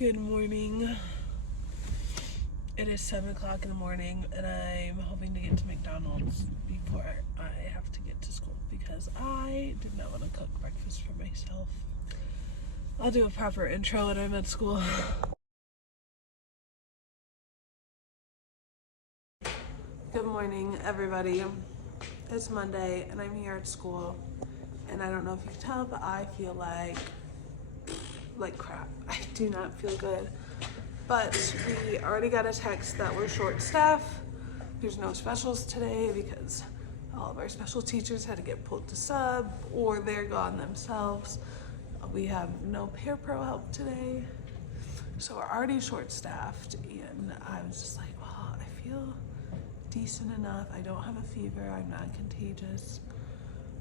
Good morning. It is 7 o'clock in the morning and I'm hoping to get to McDonald's before I have to get to school because I did not want to cook breakfast for myself. I'll do a proper intro when I'm at school. Good morning, everybody. It's Monday and I'm here at school and I don't know if you can tell, but I feel like crap. I do not feel good. But we already got a text that we're short staff. There's no specials today because all of our special teachers had to get pulled to sub or they're gone themselves. We have no parapro help today. So we're already short staffed and I was just like, well, I feel decent enough. I don't have a fever. I'm not contagious.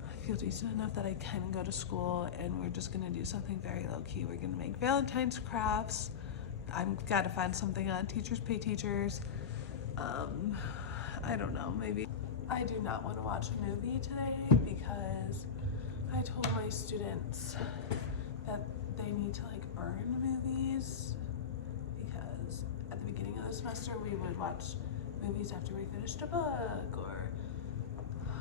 I feel decent enough that I can go to school and we're just gonna do something very low key. We're gonna make Valentine's crafts. I've got to find something on Teachers Pay Teachers. I don't know, maybe. I do not want to watch a movie today because I told my students that they need to burn movies because at the beginning of the semester we would watch movies after we finished a book, or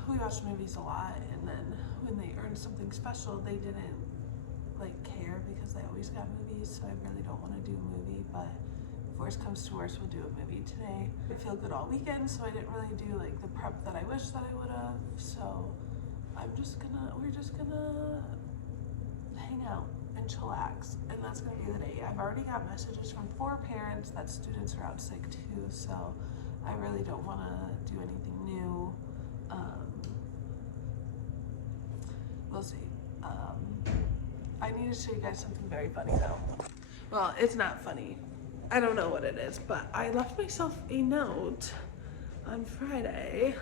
we watched movies a lot, and then when they earned something special they didn't care because they always got movies, so I really don't want to do a movie, but if worse comes to worse, we'll do a movie today. I feel good all weekend, so I didn't really do the prep that I wish that I would have, so we're just gonna hang out and chillax, and that's gonna be the day. I've already got messages from 4 parents that students are out sick too, so I really don't want to do anything new. We'll see. I need to show you guys something very funny though. Well, it's not funny. I don't know what it is, but I left myself a note on Friday.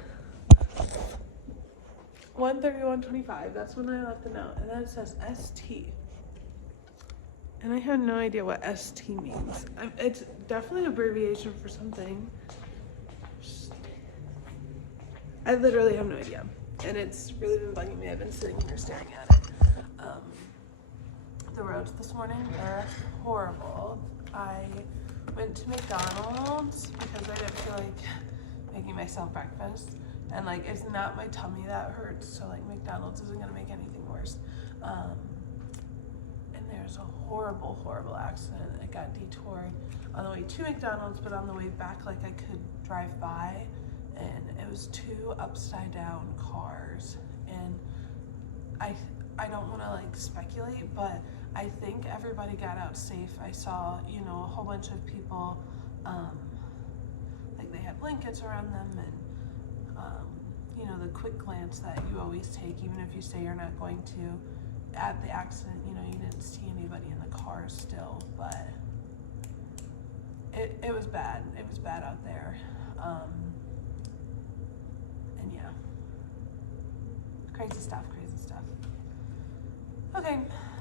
1:31:25, that's when I left the note, and then it says ST. And I have no idea what ST means. It's definitely an abbreviation for something. I literally have no idea. And it's really been bugging me. I've been sitting here staring at it. The roads this morning were horrible. I went to McDonald's because I didn't feel like making myself breakfast. And it's not my tummy that hurts, so McDonald's isn't gonna make anything worse. And there's a horrible, horrible accident. I got detoured on the way to McDonald's, but on the way back, I could drive by, and it was 2 upside down cars. And I don't want to speculate, but I think everybody got out safe. I saw, a whole bunch of people, they had blankets around them, and the quick glance that you always take, even if you say you're not going to. At the accident, you didn't see anybody in the cars still, but it was bad. It was bad out there. And yeah, crazy stuff. Okay,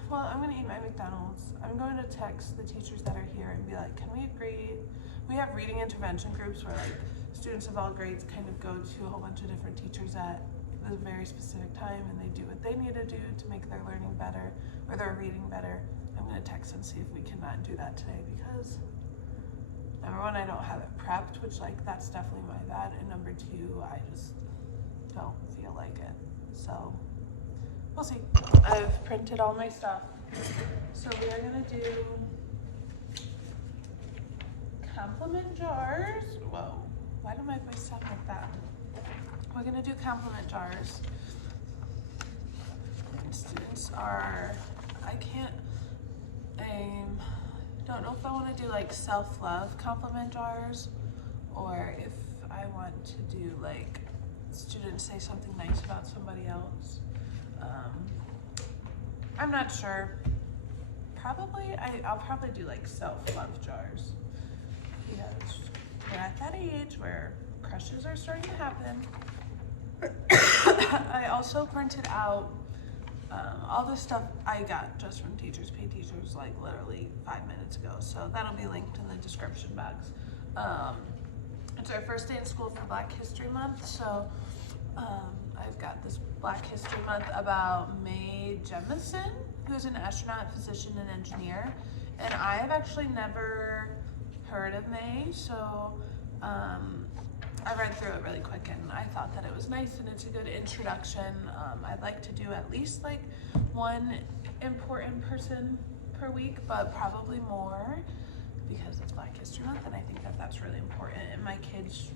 well, I'm gonna eat my McDonald's. I'm going to text the teachers that are here and be like, can we agree? We have reading intervention groups where students of all grades kind of go to a whole bunch of different teachers at a very specific time, and they do what they need to do to make their learning better or their reading better. I'm gonna text and see if we cannot do that today because number 1, I don't have it prepped, which that's definitely my bad, and number 2, I just don't feel like it. So we'll see. I've printed all my stuff. So we are gonna do compliment jars. Whoa, why do my voice sound like that? We're gonna do compliment jars. And students are, I don't know if I wanna do self-love compliment jars, or if I want to do students say something nice about somebody else. I'm not sure. I'll probably do self-love jars because we're at that age where crushes are starting to happen. I also printed out all the stuff I got just from Teachers Pay Teachers literally 5 minutes ago, so that'll be linked in the description box. It's our first day in school for Black History Month, so I've got this Black History Month about Mae Jemison, who's an astronaut, physician, and engineer, And I have actually never heard of May, so I read through it really quick and I thought that it was nice and it's a good introduction. I'd like to do at least like one important person per week, but probably more because it's Black History Month and I think that that's really important and my kids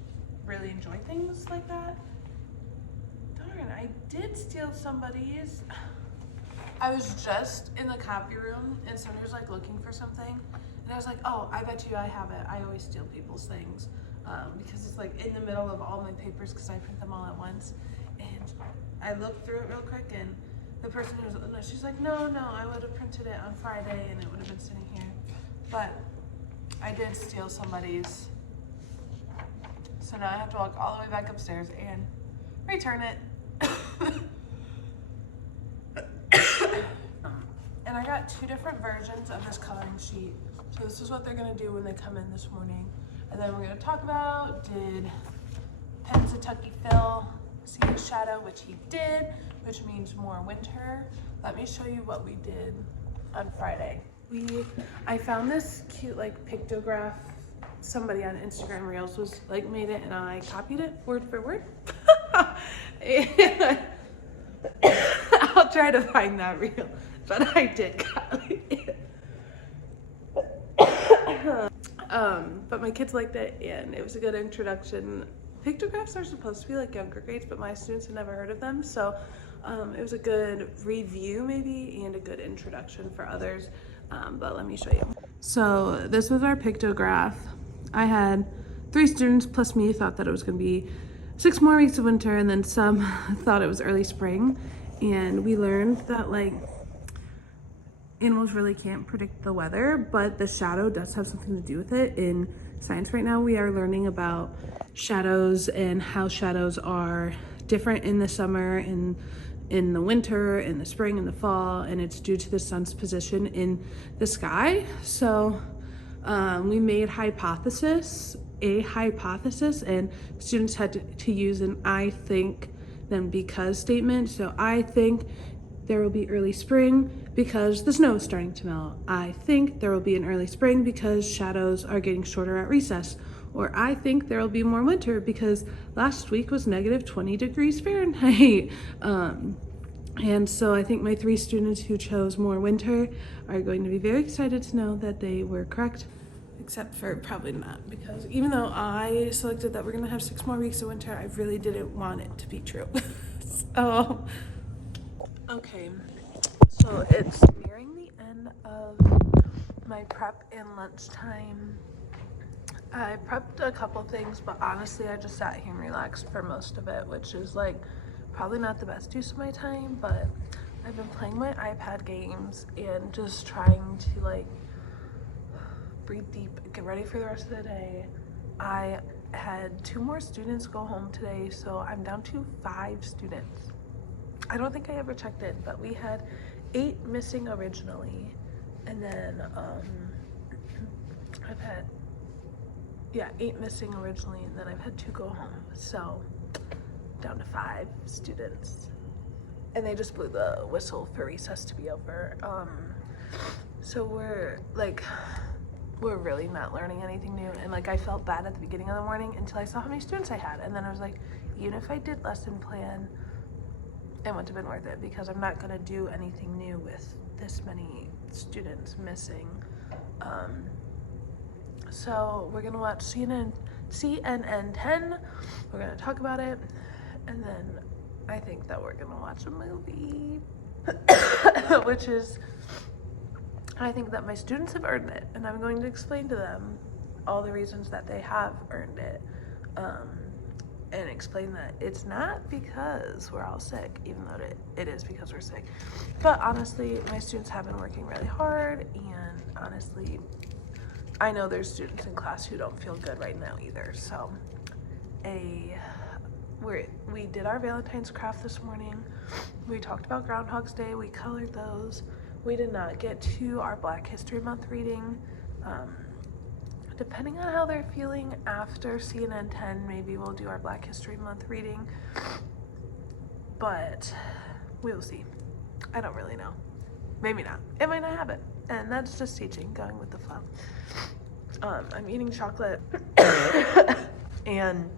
really enjoy things like that. Darn, I did steal somebody's. I was just in the copy room and somebody was like looking for something and I was like, oh, I bet you I have it. I always steal people's things because it's like in the middle of all my papers because I print them all at once. And I looked through it real quick and the person who was, she's like, no, I would have printed it on Friday and it would have been sitting here. But I did steal somebody's. So now I have to walk all the way back upstairs and return it. And I got 2 different versions of this coloring sheet. So this is what they're gonna do when they come in this morning. And then we're gonna talk about, did Pennsatucky Phil see a shadow, which he did, which means more winter. Let me show you what we did on Friday. I found this cute like pictograph. Somebody on Instagram Reels was like made it and I copied it word for word. And I'll try to find that reel, but I did copy it. But my kids liked it and it was a good introduction. Pictographs are supposed to be like younger grades, but my students had never heard of them. So it was a good review maybe and a good introduction for others. But let me show you. So this was our pictograph. I had 3 students plus me thought that it was gonna be 6 more weeks of winter and then some thought it was early spring. And we learned that like animals really can't predict the weather, but the shadow does have something to do with it. In science right now, we are learning about shadows and how shadows are different in the summer and in the winter, in the spring, and the fall, and it's due to the sun's position in the sky. So we made a hypothesis, and students had to use an I think, then because statement. So I think there will be early spring because the snow is starting to melt. I think there will be an early spring because shadows are getting shorter at recess. Or I think there will be more winter because last week was negative 20 degrees Fahrenheit. And so I think my 3 students who chose more winter are going to be very excited to know that they were correct. Except for probably not, because even though I selected that we're gonna have 6 more weeks of winter, I really didn't want it to be true. So, okay, so it's nearing the end of my prep and lunchtime. I prepped a couple things, but honestly, I just sat here and relaxed for most of it, which is like probably not the best use of my time, but I've been playing my iPad games and just trying to like breathe deep, get ready for the rest of the day. I had 2 more students go home today, so I'm down to 5 students. I don't think I ever checked in, but we had 8 missing originally, and then I've had 8 missing originally, and then I've had 2 go home, so down to 5 students, and they just blew the whistle for recess to be over. So we're really not learning anything new, and like I felt bad at the beginning of the morning until I saw how many students I had, and then I was like, even if I did lesson plan, it wouldn't have been worth it because I'm not going to do anything new with this many students missing. So we're going to watch CNN 10, we're going to talk about it, and then I think that we're going to watch a movie, which is, I think that my students have earned it, and I'm going to explain to them all the reasons that they have earned it, and explain that it's not because we're all sick, even though it is because we're sick. But honestly, my students have been working really hard, and honestly, I know there's students in class who don't feel good right now either. So we did our Valentine's craft this morning. We talked about Groundhog's Day. We colored those. We did not get to our Black History Month reading. Depending on how they're feeling after CNN 10, maybe we'll do our Black History Month reading. But we will see. I don't really know. Maybe not. It might not happen. and that's just teaching, going with the flow. I'm eating chocolate and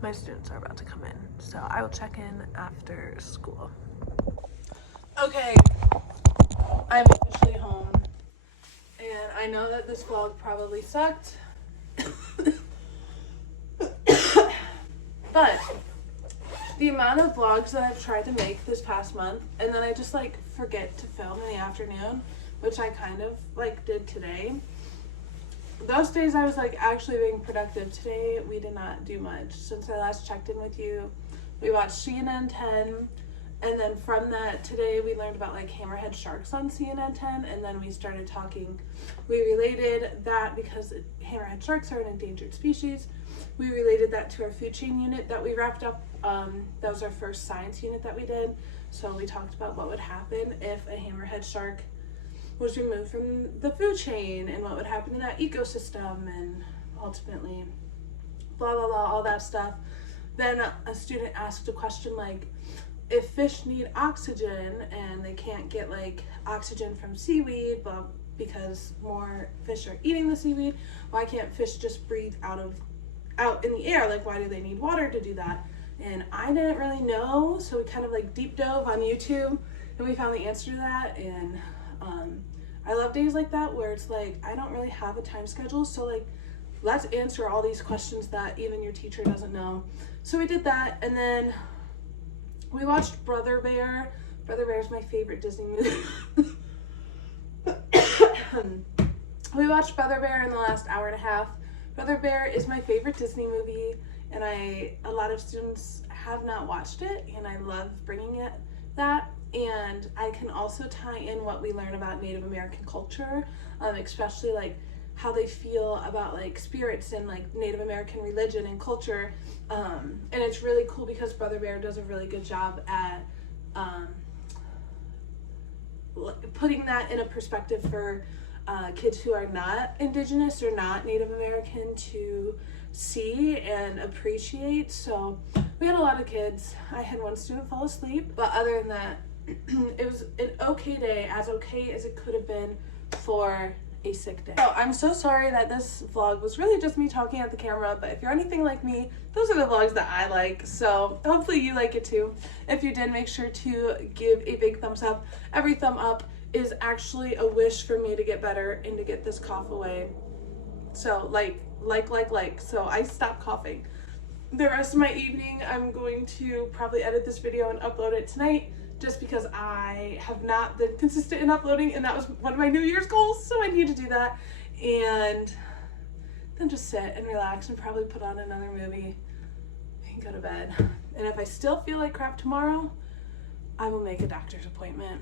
my students are about to come in, so I will check in after school. Okay, I'm officially home, and I know that this vlog probably sucked, but the amount of vlogs that I've tried to make this past month, and then I just like forget to film in the afternoon, which I kind of like did today. Those days I was like actually being productive. Today we did not do much. Since I last checked in with you, we watched CNN 10, and then from that today we learned about like hammerhead sharks on CNN 10, and then we started talking. We related that because hammerhead sharks are an endangered species. We related that to our food chain unit that we wrapped up. That was our first science unit that we did. So we talked about what would happen if a hammerhead shark was removed from the food chain and what would happen to that ecosystem, and ultimately blah blah blah, all that stuff. Then a student asked a question like, if fish need oxygen and they can't get like oxygen from seaweed, but because more fish are eating the seaweed, why can't fish just breathe out in the air? Like, why do they need water to do that? And I didn't really know, so we kind of like deep dove on YouTube and we found the answer to that. And I love days like that where it's like I don't really have a time schedule, so like let's answer all these questions that even your teacher doesn't know. So we did that, and then we watched Brother Bear. Brother Bear is my favorite Disney movie. We watched Brother Bear in the last hour and a half. Brother Bear is my favorite Disney movie, and a lot of students have not watched it, and I love bringing that. And I can also tie in what we learn about Native American culture, especially like how they feel about like spirits and like Native American religion and culture. And it's really cool because Brother Bear does a really good job at putting that in a perspective for kids who are not Indigenous or not Native American to see and appreciate. So we had a lot of kids. I had one student fall asleep, but other than that, it was an okay day, as okay as it could have been for a sick day. So I'm so sorry that this vlog was really just me talking at the camera, but if you're anything like me, those are the vlogs that I like, so hopefully you like it too. If you did, make sure to give a big thumbs up. Every thumb up is actually a wish for me to get better and to get this cough away. So like, so I stop coughing. The rest of my evening, I'm going to probably edit this video and upload it tonight, just because I have not been consistent in uploading, and that was one of my New Year's goals, so I need to do that. And then just sit and relax and probably put on another movie and go to bed. And if I still feel like crap tomorrow, I will make a doctor's appointment.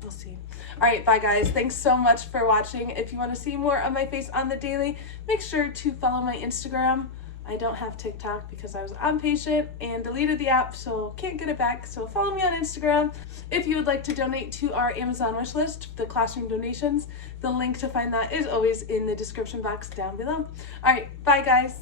We'll see. All right, bye guys. Thanks so much for watching. If you want to see more of my face on the daily, make sure to follow my Instagram. I don't have TikTok because I was impatient and deleted the app, so can't get it back. So follow me on Instagram. If you would like to donate to our Amazon wish list, the classroom donations, the link to find that is always in the description box down below. All right, bye guys.